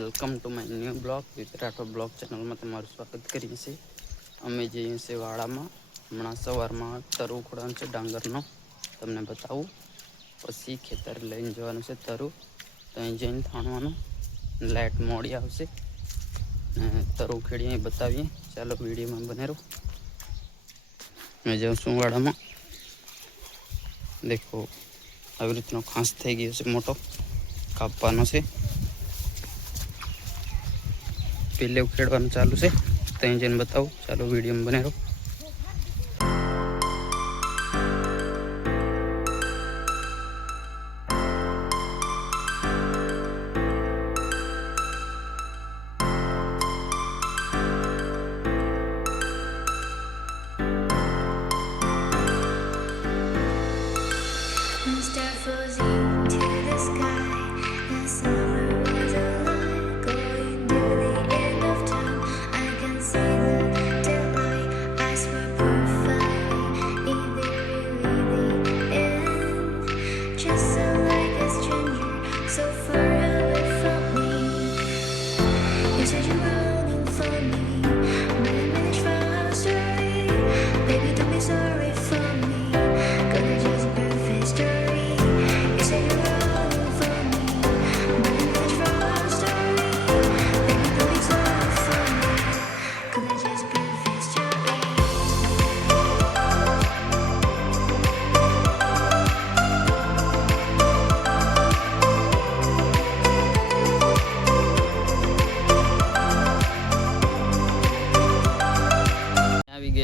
Welcome to my new blog with Rathod blog ચેનલમાં તમારું સ્વાગત કરીએ છીએ। અમે જઈએ છીએ વાડામાં। હમણાં સવારમાં તરુ ખોડવાનું છે ડાંગરનો, તમને બતાવું। પછી ખેતર લઈને જવાનું છે તરુ, ત્યાં જઈને થાણવાનું। લાઇટ મોડી આવશે ને તરુ ખેડીએ બતાવીએ। ચાલો વિડીયોમાં બને રહો। मैं जाऊँ છું વાડામાં। देखो આવી રીતનો ખાસ થઈ ગયો છે, મોટો કાપવાનો છે। પેલે ઉખેડવાનું ચાલુ છે, ત્યાં જઈને બતાવું। ચાલો વિડીયોમાં બને રહો।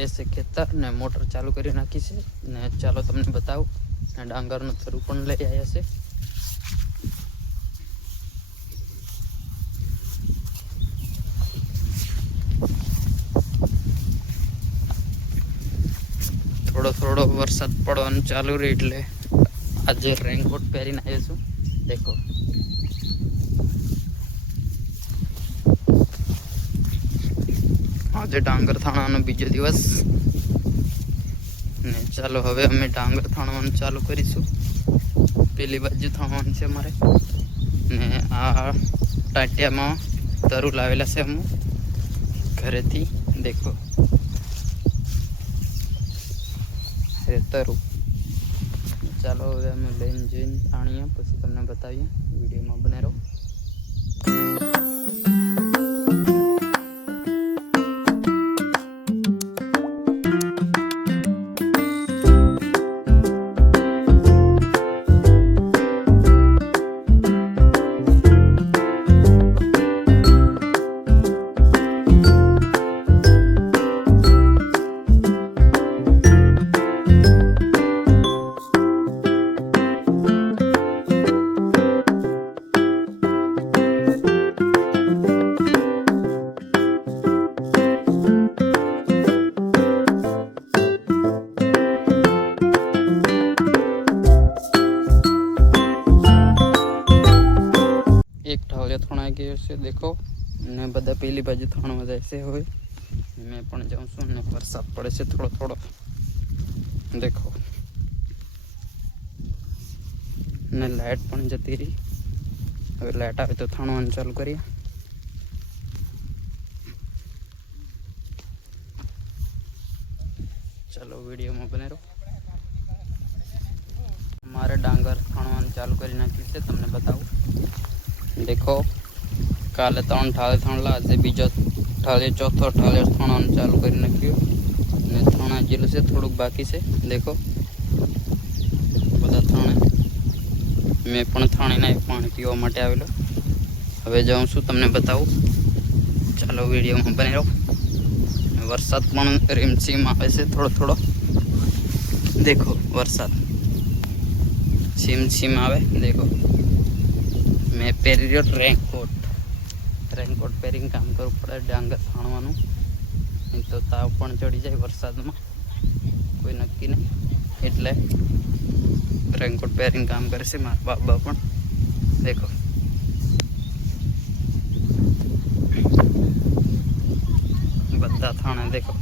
से खेतर ने मोटर चालू कर नाखी से ने चलो तमने बताऊं। डांगर नो थरू पण लई आया से। थोड़ो थोड़ो वरसाद पड़वानुं चालू रही एटले आज रेनकोट पहेरीने आव्यो छुं। देखो आज डांगर थाणानो बीजो दिवस ने चालो हवे अमे डांगर थाणवानुं चालू करीशुं। पेली बाजू थाणवानुं छे मारे ने आ टाटियामां तरू लावेला छे अमु घरेथी। देखो हे तरू। चालो हवे अमे लईने जईने थाणीए पछी तमने बतावीए। विडियोमां बने रहो। एक ठावलिया थोड़ा गयो से देखो ने बधा पेली बाजू थाणवा जाय छे। हवे मैं पण जाऊं छुं ने वरसाद पड़े छे थोड़ो थोड़ो। देखो ने लाइट पण जती रही। हवे लाइट आवे तो थाणवानुं चालू करीए। चलो वीडियो में बने रहो। मारे डांगर थाणवानुं चालू करी नाख्युं छे, तमने बताऊं। देखो काले 3 ठाले थाणला, आज बीजो ठाले चौथो ठाले थाणवानुं चालू करी नाख्युं ने थाणा जेटલું છે, થોડુંક બાકી છે। देखो બધા થાણે मैं पण थाणीने पाणी पीवा माटे आवेलो। हवे जाऊं छुं, तमने बताऊं। चालो विडियोमां बने रहो। वरसाद पण रिमझिम आवे छे थोड़ो थोड़ो। देखो वरसाद झिमझिम आवे। देखो मैं पहेरी रह्यो रेनकोट। रेनकोट पहेरीने काम करवुं पड़े डांगर थाणवानुं, नहीं तो ताव पण चढ़ी जाए वरसादमां, कोई नक्की नहीं। एटले रेनकोट पहेरीने काम करे छे मारा बाबा पण। देखो बधा थाणे देखो।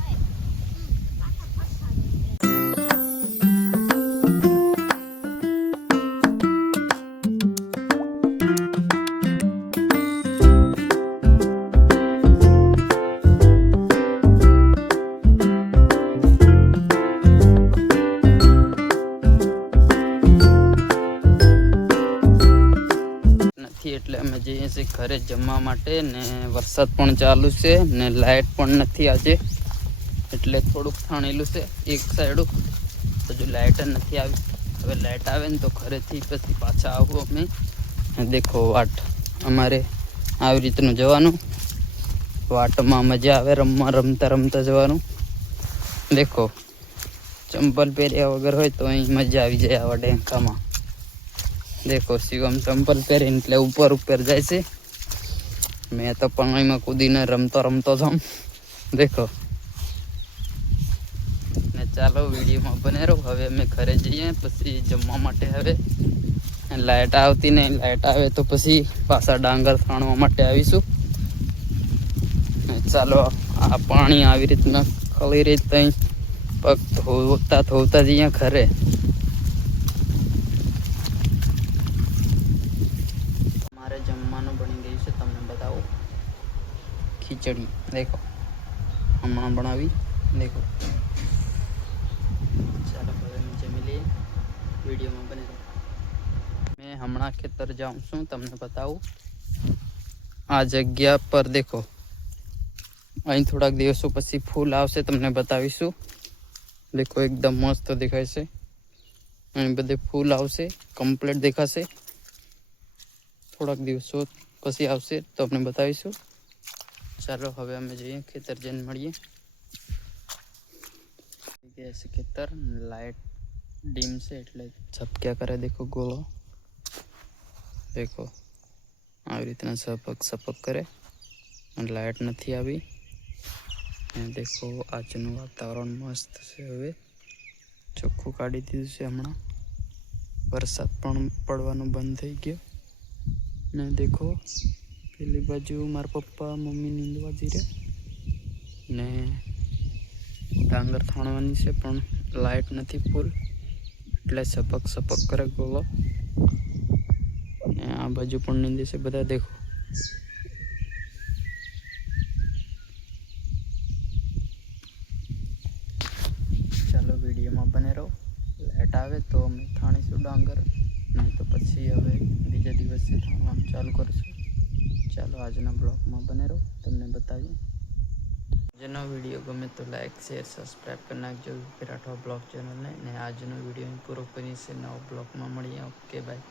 પછી ઘરે જમવા માટે ને વરસાદ પણ ચાલુ છે ને લાઇટ પણ નથી આજે, એટલે થોડુંક થાણેલું છે એક સાઈડું. હજુ લાઇટ જ નથી આવી. હવે લાઇટ આવે ને તો ઘરેથી પછી પાછા આવું અમે. દેખો વાટ અમારે આવી રીતનું જવાનું. વાટમાં મજા આવે રમતા રમતા જવાનું. દેખો ચંપલ પહેર્યા વગર હોય તો અહીં મજા આવી જાય આવા ડેંકામાં. દેખો શિવમ ચંપલ પહેરીને એટલે ઉપર જાય છે. મેં તો પાણીમાં કૂદીને રમતો જાઉં. દેખો ને ચાલો વિડીયોમાં બને રહો. હવે અમે ઘરે જઈએ પછી જમવા માટે. હવે લાઇટ આવતી નહીં, લાઇટ આવે તો પછી પાછા ડાંગર થાણવા માટે આવીશું. ચાલો આ પાણી આવી રીતના ખળી રહી તઈ પગ ધોતા જઈએ ઘરે. મારે જમવાનું બની ગયું છે, તમને બતાવો. ખીચડી દેખો હમણાં બનાવી. દેખો ચાલો હવે અમે જમી લઈએ. વિડીયોમાં બને રહો. મેં હમણાં ખેતર જાઉં છું, તમને બતાવું. આ જગ્યા પર દેખો અહીં થોડાક દિવસો પછી ફૂલ આવશે, તમને બતાવીશું. દેખો એકદમ મસ્ત દેખાય છે. અહીં બધે ફૂલ આવશે, કમ્પ્લીટ દેખાશે. થોડાક દિવસો પછી આવશે તો આપણે બતાવીશું. ચાલો હવે અમે જઈએ ખેતર જઈને મળીએ. ખેતર લાઇટ ડીમ છે એટલે ઝપક્યા કરે. દેખો ગોળો દેખો આવી રીતના સપક કરે. લાઇટ નથી આવી. દેખો આજનું વાતાવરણ મસ્ત છે. હવે ચોખ્ખું કાઢી દીધું છે. હમણાં વરસાદ પણ પડવાનું બંધ થઈ ગયો. ને દેખો પેલી બાજુ મારા પપ્પા મમ્મી નીંદવા જઈ રહ્યા ને ડાંગર થાણવાની છે, પણ લાઇટ નથી ફૂલ એટલે સપક કરે ગોળો. ને આ બાજુ પણ નીંદે છે બધા. દેખો ચાલો વિડીયોમાં બને રહો. લાઇટ આવે તો અમે થાણીશું ડાંગર, નહીં તો પછી હવે બીજા દિવસે થાણવાનું ચાલુ કરીશું. ચાલો આજના બ્લોગમાં બને રહો, તમને બતાવીએ. આજનો વિડીયો ગમે તો લાઇક શેર સબસ્ક્રાઈબ કરી નાખજો રાઠવા બ્લોગ ચેનલને. ને આજનો વિડીયો પૂરો કરીએ છીએ. નવા બ્લોગમાં મળીએ. Okay bye.